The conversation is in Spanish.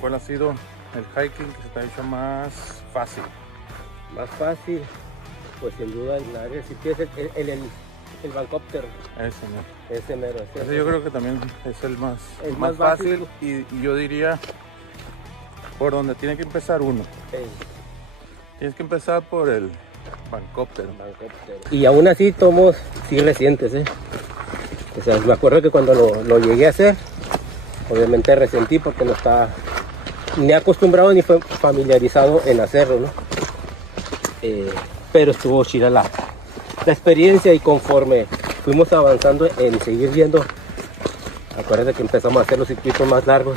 ¿cuál ha sido el hiking que se te ha hecho más fácil? Más fácil, pues sin duda en la área, si tienes el Vancóptero, Ese, ¿no? ese mero. Ese yo creo que también es el más más fácil y yo diría por donde tiene que empezar uno. Tienes que empezar por el Vancóptero. Y aún así tomos sí recientes, O sea, me acuerdo que cuando lo llegué a hacer, obviamente resentí porque no estaba ni acostumbrado ni familiarizado en hacerlo, ¿no? Pero estuvo chida la experiencia, y conforme fuimos avanzando en seguir viendo, acuérdate que empezamos a hacer los circuitos más largos.